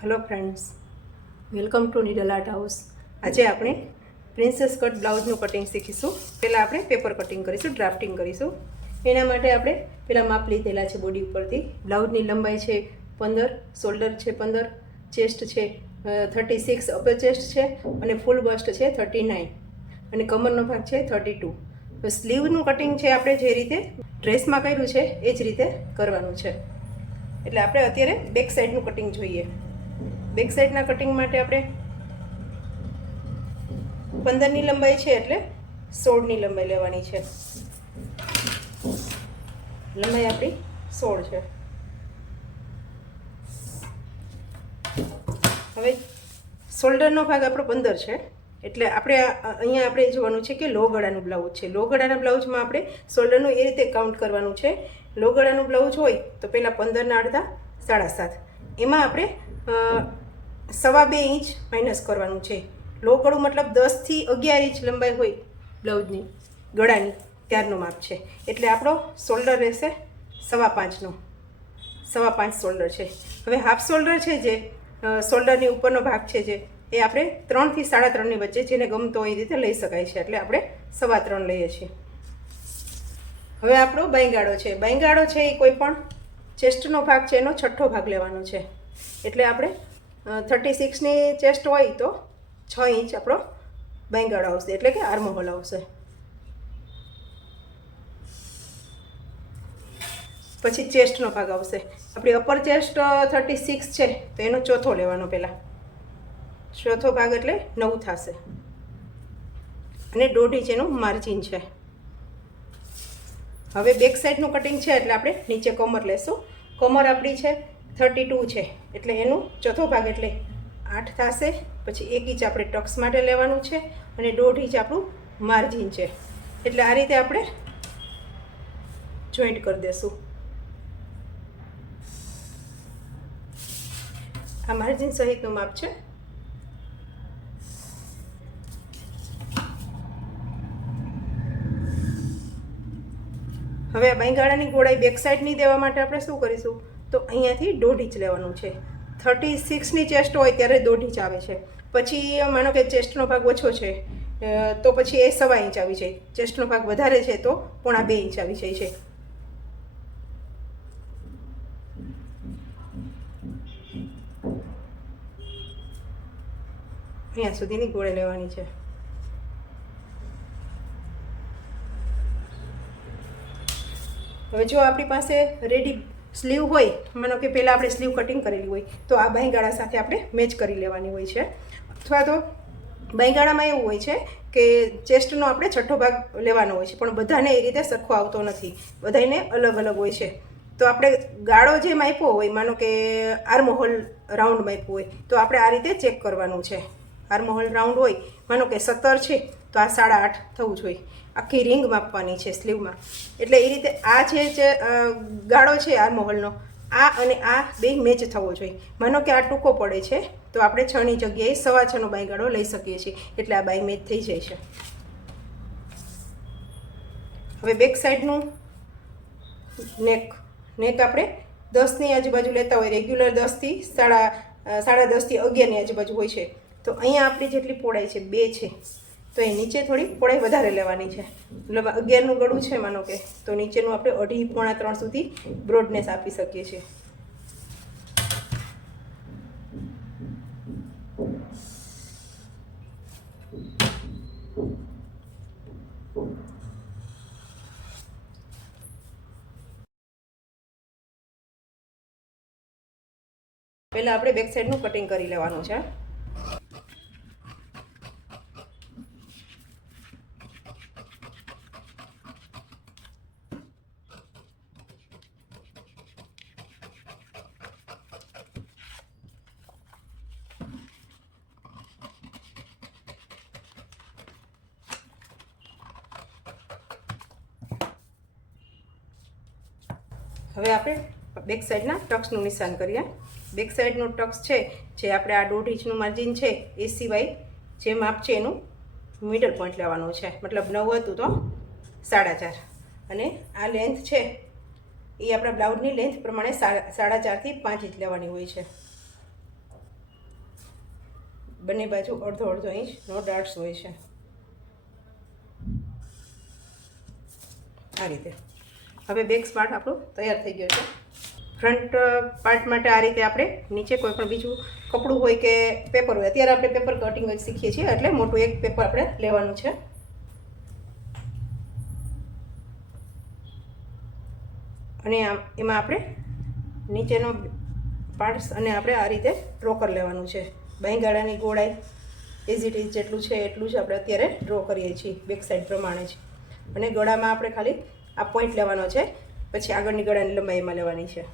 Hello friends, welcome to needle art house. આજે આપણે princess cut બ્લાઉઝનું cutting શીખીશું. પહેલાં આપણે પેપર કટિંગ કરીશું, ડ્રાફ્ટિંગ કરીશું. એના માટે આપણે પહેલાં માપ લીધેલા છે બોડી ઉપરથી. બ્લાઉઝની લંબાઈ છે 15, શોલ્ડર છે 15, ચેસ્ટ છે 36 અપર ચેસ્ટ છે અને ફૂલ બસ્ટ છે 39 અને કમરનો ભાગ છે 32. તો સ્લીવનું કટિંગ છે આપણે જે રીતે ડ્રેસમાં કર્યું છે એ જ રીતે કરવાનું છે. એટલે આપણે અત્યારે બેક સાઈડનું કટિંગ જોઈએ. બેક સાઈડના કટિંગ માટે આપણે 15ની લંબાઈ છે એટલે 16ની લંબાઈ લેવાની છે. લંબાઈ આપણી 16 છે. હવે શોલ્ડરનો ભાગ આપણો 15 છે એટલે આપણે અહીંયા આપણે જોવાનું છે કે લો ગળાનું બ્લાઉઝ છે. લો ગળાના બ્લાઉઝમાં આપણે શોલ્ડરનું એ રીતે કાઉન્ટ કરવાનું છે. લો ગળાનું બ્લાઉઝ હોય તો પહેલાં 15ના અડધા 7.5, એમાં આપણે 2.25 ઇંચ માઇનસ કરવાનું છે. લો ગળું મતલબ 10થી 11 ઇંચ લંબાઈ હોય બ્લાઉઝની ગળાની ત્યારનું માપ છે. એટલે આપણો શોલ્ડર રહેશે 5.25નો. 5.25 શોલ્ડર છે. હવે હાફ શોલ્ડર છે જે શોલ્ડરની ઉપરનો ભાગ છે જે એ આપણે 3થી 3.5ની વચ્ચે જેને ગમતો હોય એ રીતે લઈ શકાય છે. એટલે આપણે 3.25 લઈએ છીએ. હવે આપણો બાંયગાળો છે. બાંયગાળો છે એ કોઈ પણ ચેસ્ટનો ભાગ છે એનો છઠ્ઠો ભાગ લેવાનો છે. એટલે આપણે 36ની ચેસ્ટ હોય તો 6 ઇંચ આપણો બાંયગાળો આવશે, એટલે કે આર્મહોલ આવશે. પછી ચેસ્ટનો ભાગ આવશે. આપણી અપર ચેસ્ટ 36 છે તો એનો ચોથો લેવાનો. પહેલાં ચોથો ભાગ એટલે 9 થશે અને 1.5 ઇંચ એનું માર્જિન છે. હવે બેક સાઈડનું કટિંગ છે એટલે આપણે નીચે કમર લેશું. કમર આપણી છે 32 છે એટલે એનું ચોથો ભાગ એટલે 8 થશે. પછી 1 ઇંચ આપણે ટક્સ માટે લેવાનું છે અને 1.5 ઇંચ આપણું માર્જિન છે. એટલે આ રીતે આપણે જોઈન્ટ કરી દઈશું. આ માર્જિન સહિતનું માપ છે. હવે આ બાંયગાળાની ગોળાઈ બેક સાઈડની દેવા માટે આપણે શું કરીશું તો અહીંયાથી 1.5 ઇંચ લેવાનું છે. 36ની ચેસ્ટ હોય ત્યારે 1.5 ઇંચ આવે છે. પછી માનો કે ચેસ્ટનો ભાગ ઓછો છે તો પછી એ 1.25 ઇંચ આવી જાય. ચેસ્ટનો ભાગ વધારે છે તો 1.25 ઇંચ આવી જાય છે. અહીંયા સુધીની ગોળે લેવાની છે. હવે જો આપણી પાસે રેડી સ્લીવ હોય, માનો કે પહેલાં આપણે સ્લીવ કટિંગ કરેલી હોય તો આ બાંયગાળા સાથે આપણે મેચ કરી લેવાની હોય છે. અથવા તો બાંયગાળામાં એવું હોય છે કે ચેસ્ટનો આપણે છઠ્ઠો ભાગ લેવાનો હોય છે, પણ બધાને એ રીતે સરખો આવતો નથી, બધાને અલગ અલગ હોય છે. તો આપણે ગાળો જે માપ્યો હોય, માનો કે આર્મહોલ રાઉન્ડ માપ્યો હોય તો આપણે આ રીતે ચેક કરવાનું છે. આર્મહોલ રાઉન્ડ હોય માનો કે 17 છે તો આ 8.5 થવું જોઈએ. આખી રિંગ માપવાની છે સ્લીવમાં. એટલે એ રીતે આ જે ગાળો છે આર્મહોલનો, આ અને આ બે મેચ થવો જોઈએ. માનો કે આ ટૂંકો પડે છે તો આપણે 6ની જગ્યાએ 6.25નો બાંયગાળો લઈ શકીએ છીએ. એટલે આ બાય મેચ થઈ જાય છે. હવે બેક સાઈડનું નેક આપણે 10ની આજુબાજુ લેતા હોય. રેગ્યુલર 10થી 10:30થી 11ની આજુબાજુ હોય છે. તો અહીંયા આપણી જેટલી પહોળાઈ છે 2 છે તો એ નીચે થોડી પહોળાઈ વધારે લેવાની છે. મતલબ 11નું ગળું છે માનો કે, તો નીચેનું આપણે 2.5 પોણા 3 સુધી બ્રોડનેસ આપી શકીએ છીએ. પહેલાં આપણે બેક સાઈડનું કટિંગ કરી લેવાનું છે. હવે આપણે બેક સાઈડના ટક્સનું નિશાન કરીએ. બેક સાઈડનું ટક્સ છે જે આપણે આ 1.5 ઇંચનું માર્જિન છે એ સિવાય જે માપ છે એનું મિડલ પોઈન્ટ લેવાનું છે. મતલબ 9 હતું તો 4.5 અને આ લેન્થ છે એ આપણા બ્લાઉઝની લેન્થ પ્રમાણે 4.5 થી 5 ઇંચ લેવાની હોય છે. બંને બાજુ અડધો અડધો ઇંચનો ડાર્ટ્સ હોય છે આ રીતે. હવે બેક પાર્ટ આપણો તૈયાર થઈ ગયો છે. ફ્રન્ટ પાર્ટ માટે આ રીતે આપણે નીચે કોઈ પણ બીજું કપડું હોય કે પેપર હોય, અત્યારે આપણે પેપર કટિંગ જ શીખીએ છીએ એટલે મોટું એક પેપર આપણે લેવાનું છે. અને એમાં આપણે નીચેનો પાર્ટ્સ અને આપણે આ રીતે ડ્રો કરી લેવાનું છે. બાંયગાળાની ગોળાઈ એઝ ઇટ ઇઝ જેટલું છે એટલું જ આપણે અત્યારે ડ્રો કરીએ છીએ બેક સાઈડ પ્રમાણે જ. અને ગળામાં આપણે ખાલી આ પોઈન્ટ લેવાનો છે, પછી આગળની ગળાની લંબાઈ એમાં લેવાની છે.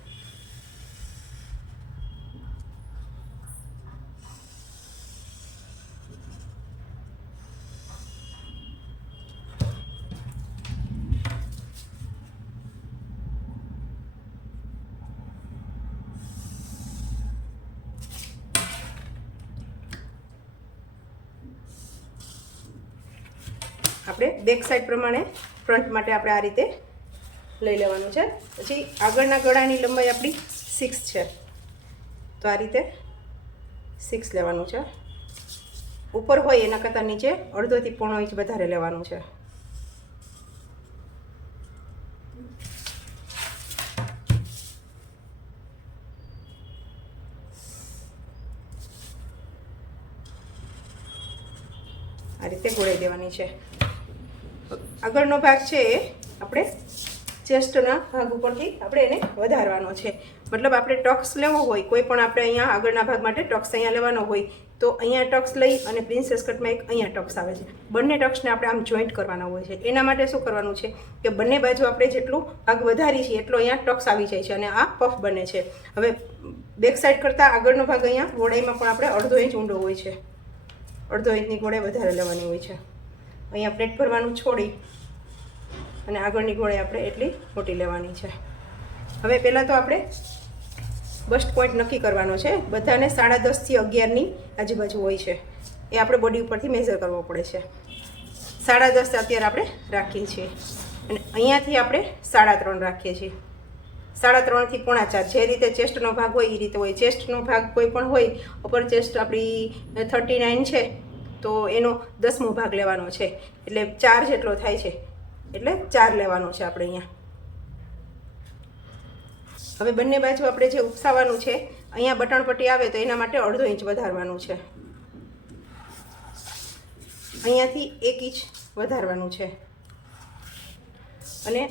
આપણે બેક સાઈડ પ્રમાણે ફ્રન્ટ માટે આપણે આ રીતે લઈ લેવાનું છે. પછી આગળના ગળાની લંબાઈ આપણી 6 છે, તો આ રીતે 6 લેવાનું છે. ઉપર હોય એના કરતાં નીચે અડધોથી પોણો ઇંચ વધારે લેવાનું છે. આ રીતે ગોળાઈ દેવાની છે. આગળનો ભાગ છે એ આપણે ચેસ્ટના ભાગ ઉપરથી આપણે એને વધારવાનો છે. મતલબ આપણે ટક્સ લેવો હોય, કોઈ પણ આપણે અહીંયા આગળના ભાગ માટે ટક્સ અહીંયા લેવાનો હોય તો અહીંયા ટક્સ લઈ અને પ્રિન્સેસ કટમાં એક અહીંયા ટક્સ આવે છે. બંને ટક્સને આપણે આમ જોઈન્ટ કરવાના હોય છે. એના માટે શું કરવાનું છે કે બંને બાજુ આપણે જેટલું ભાગ વધારી છીએ એટલો અહીંયા ટક્સ આવી જાય છે અને આ પફ બને છે. હવે બેક સાઈડ કરતાં આગળનો ભાગ અહીંયા ગોળાઈમાં પણ આપણે અડધો ઇંચ ઊંડો હોય છે. અડધો ઇંચની ગોળાઈ વધારે લેવાની હોય છે. અહીંયા પ્લેટ ભરવાનું છોડી અને આગળની ગોળાઈ આપણે એટલી મોટી લેવાની છે. હવે પહેલાં તો આપણે બસ્ટ પોઈન્ટ નક્કી કરવાનો છે. બધાને 10.5 થી 11ની આજુબાજુ હોય છે, એ આપણે બોડી ઉપરથી મેઝર કરવો પડે છે. 10.5 અત્યારે આપણે રાખીએ છીએ અને અહીંયાથી આપણે 3.5 રાખીએ છીએ. 3.5 થી 4.5 જે રીતે ચેસ્ટનો ભાગ હોય એ રીતે હોય. ચેસ્ટનો ભાગ કોઈ પણ હોય, અપર ચેસ્ટ આપણી 39 છે તો એનો 10મો ભાગ લેવાનો છે, એટલે 4 જેટલો થાય છે, એટલે 4 લેવાનો છે આપણે અહીંયા. હવે બંને બાજુ આપણે જે ઉપસાવાનું છે, અહીંયા બટન પટ્ટી આવે તો એના માટે અડધો ઇંચ વધારવાનું છે. અહીંયાથી 1 ઇંચ વધારવાનું છે અને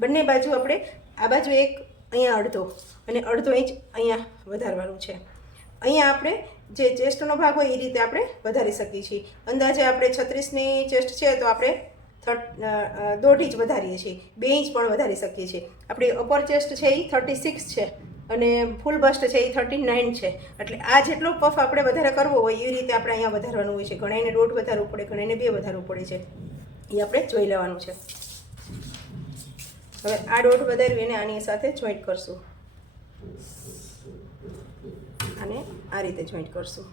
બંને બાજુ આપણે આ બાજુ 1, અહીંયા અડધો અને અડધો ઇંચ અહીંયા વધારવાનું છે. અહીંયા આપણે જે ચેસ્ટનો ભાગ હોય એ રીતે આપણે વધારી શકીએ છીએ. અંદાજે આપણે 36ની ચેસ્ટ છે તો આપણે 1.5 ઇંચ વધારીએ છીએ, 2 ઇંચ પણ વધારી શકીએ છીએ. આપણી અપર ચેસ્ટ છે એ 36 છે અને ફૂલ બસ્ટ છે એ 39 છે, એટલે આ જેટલો પફ આપણે વધારે કરવો હોય એવી રીતે આપણે અહીંયા વધારવાનું હોય છે. ઘણાને 1.5 વધારવું પડે, ઘણાને 2 વધારવું પડે છે, એ આપણે જોઈ લેવાનું છે. હવે આ 1.5 વધારવી એને આની સાથે જોઈન્ટ કરશું અને આ રીતે જોઈન્ટ કરશું.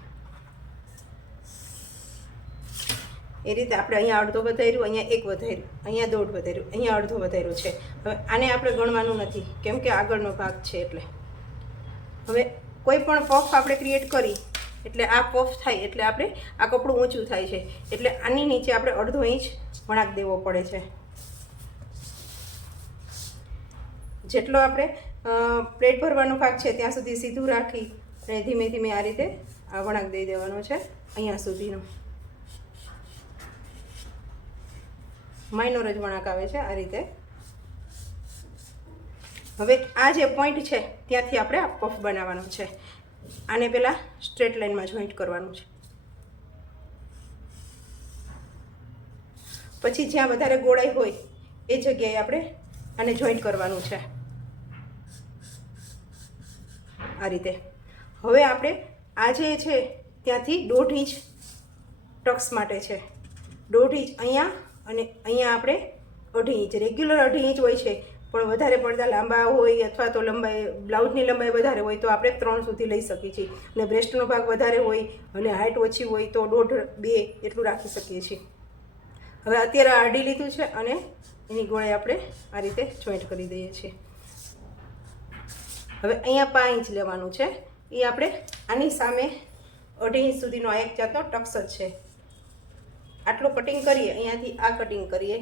એ રીતે આપણે અહીંયા અડધો વધાર્યું, અહીંયા 1 વધાર્યું, અહીંયા 1.5 વધાર્યું, અહીંયા અડધો વધાર્યું છે. હવે આને આપણે ગણવાનું નથી કેમ કે આગળનો ભાગ છે એટલે. હવે કોઈ પણ પફ આપણે ક્રિએટ કરી એટલે આ પફ થાય એટલે આપણે આ કપડું ઊંચું થાય છે, એટલે આની નીચે આપણે અડધો ઇંચ વળાંક દેવો પડે છે. જેટલો આપણે પ્લેટ ભરવાનો ભાગ છે ત્યાં સુધી સીધું રાખી અને ધીમે ધીમે આ રીતે આ વળાંક દઈ દેવાનો છે અહીંયા સુધીનો. માઇનોર જ વળાંક આવે છે આ રીતે. હવે આ જે પોઈન્ટ છે ત્યાંથી આપણે આ પફ બનાવવાનો છે. આને પહેલાં સ્ટ્રેટ લાઇનમાં જોઈન્ટ કરવાનું છે. પછી જ્યાં વધારે ગોળાઈ હોય એ જગ્યાએ આપણે આને જોઈન્ટ કરવાનું છે આ રીતે. હવે આપણે આ જે છે ત્યાંથી 1.5 ઇંચ ટક્સ માટે છે. 1.5 ઇંચ અહીંયા અને અહીંયા આપણે 2.5 ઇંચ, રેગ્યુલર 2.5 ઇંચ હોય છે, પણ વધારે પડતા લાંબા હોય અથવા તો લંબાઈ બ્લાઉઝની લંબાઈ વધારે હોય તો આપણે 3 સુધી લઈ શકીએ છીએ. અને બ્રેસ્ટનો ભાગ વધારે હોય અને હાઇટ ઓછી હોય તો 1.5-2 એટલું રાખી શકીએ છીએ. હવે અત્યારે આડી લીધું છે અને એની ગોળાઈ આપણે આ રીતે જોઈન્ટ કરી દઈએ છીએ. હવે અહીંયા 5 ઇંચ લેવાનું છે, એ આપણે આની સામે 2.5 ઇંચ સુધીનો આ એક જાતનો ટક્સ જ છે. આટલું કટિંગ કરીએ, અહીંયાથી આ કટિંગ કરીએ,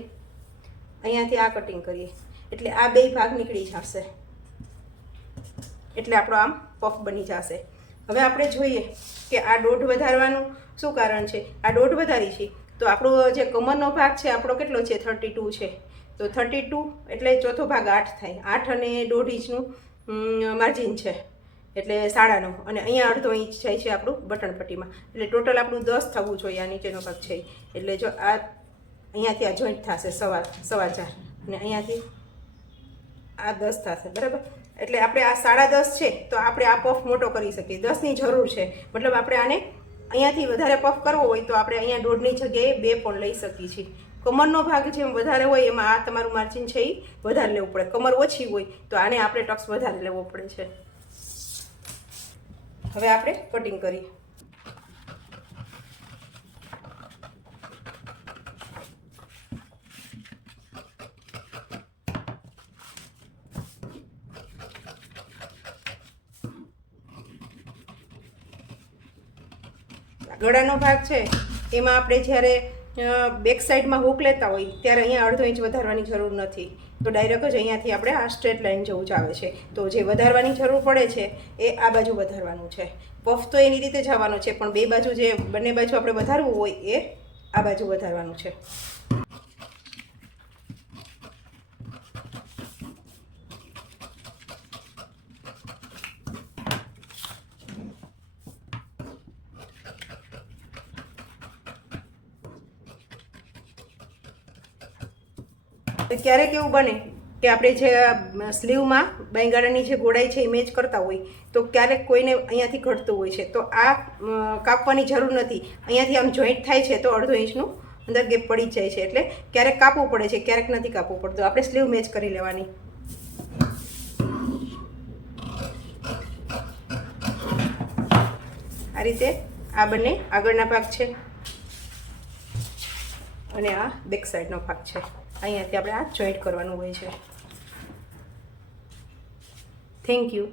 અહીંયાથી આ કટિંગ કરીએ, એટલે આ બે ભાગ નીકળી જશે. એટલે આપણો આમ પફ બની જશે. હવે આપણે જોઈએ કે આ દોઢ વધારવાનું શું કારણ છે. આ દોઢ વધારી છે તો આપણો જે કમરનો ભાગ છે આપણો કેટલો છે, 32 છે. તો 32 એટલે ચોથો ભાગ 8 થાય. 8 અને 1.5 ઇંચનું માર્જિન છે, એટલે 9.5. અને અહીંયા 1/2 ઇંચ જાય છે આપણું બટન પટ્ટીમાં, એટલે ટોટલ આપણું 10 થવું જોઈએ. આ નીચેનો ભાગ છે એટલે જો આ અહીંયાથી આ જોઈન્ટ થશે 4.25 અને અહીંયાથી આ 10 થશે, બરાબર. એટલે આપણે આ 10.5 છે તો આપણે આ પફ મોટો કરી શકીએ. 10ની જરૂર છે, મતલબ આપણે આને અહીંયાથી વધારે પફ કરવો હોય તો આપણે અહીંયા 1.5ની જગ્યાએ 2 પણ લઈ શકીએ છીએ. કમરનો ભાગ જેમ વધારે હોય એમાં આ તમારું માર્જિન છે એ વધારે લેવું પડે. કમર ઓછી હોય તો આને આપણે ટક્સ વધારે લેવો પડે છે. હવે આપણે કટિંગ કરીએ. ગળાનો ભાગ છે એમાં આપણે જ્યારે બેક સાઈડમાં હૂક લેતા હોય ત્યારે અહીંયા 1/2 ઇંચ વધારવાની જરૂર નથી. તો ડાયરેક્ટ જ અહીંયાથી આપણે આ સ્ટ્રેટ લાઈન જેવું જ આવે છે. તો જે વધારવાની જરૂર પડે છે એ આ બાજુ વધારવાનું છે. પફ તો એની રીતે જવાનો છે, પણ બે બાજુ જે બંને બાજુ આપણે વધારવું હોય એ આ બાજુ વધારવાનું છે. ક્યારેક એવું બને કે આપણે જે સ્લીવમાં બાંયગાળાની જે ગોળાઈ છે એ મેચ કરતા હોય તો ક્યારેક કોઈને અહીંયાથી ઘટતું હોય છે, તો આ કાપવાની જરૂર નથી. અહીંયાથી આમ જોઈન્ટ થાય છે તો 1/2 ઇંચનું અંદર ગેપ પડી જ જાય છે. એટલે ક્યારેક કાપવું પડે છે, ક્યારેક નથી કાપવું પડતું. આપણે સ્લીવ મેચ કરી લેવાની. આ રીતે આ બંને આગળના ભાગ છે અને આ બેક સાઈડનો ભાગ છે. અહીંયાથી આપણે આ જોઈન્ટ કરવાનું હોય છે. Thank you.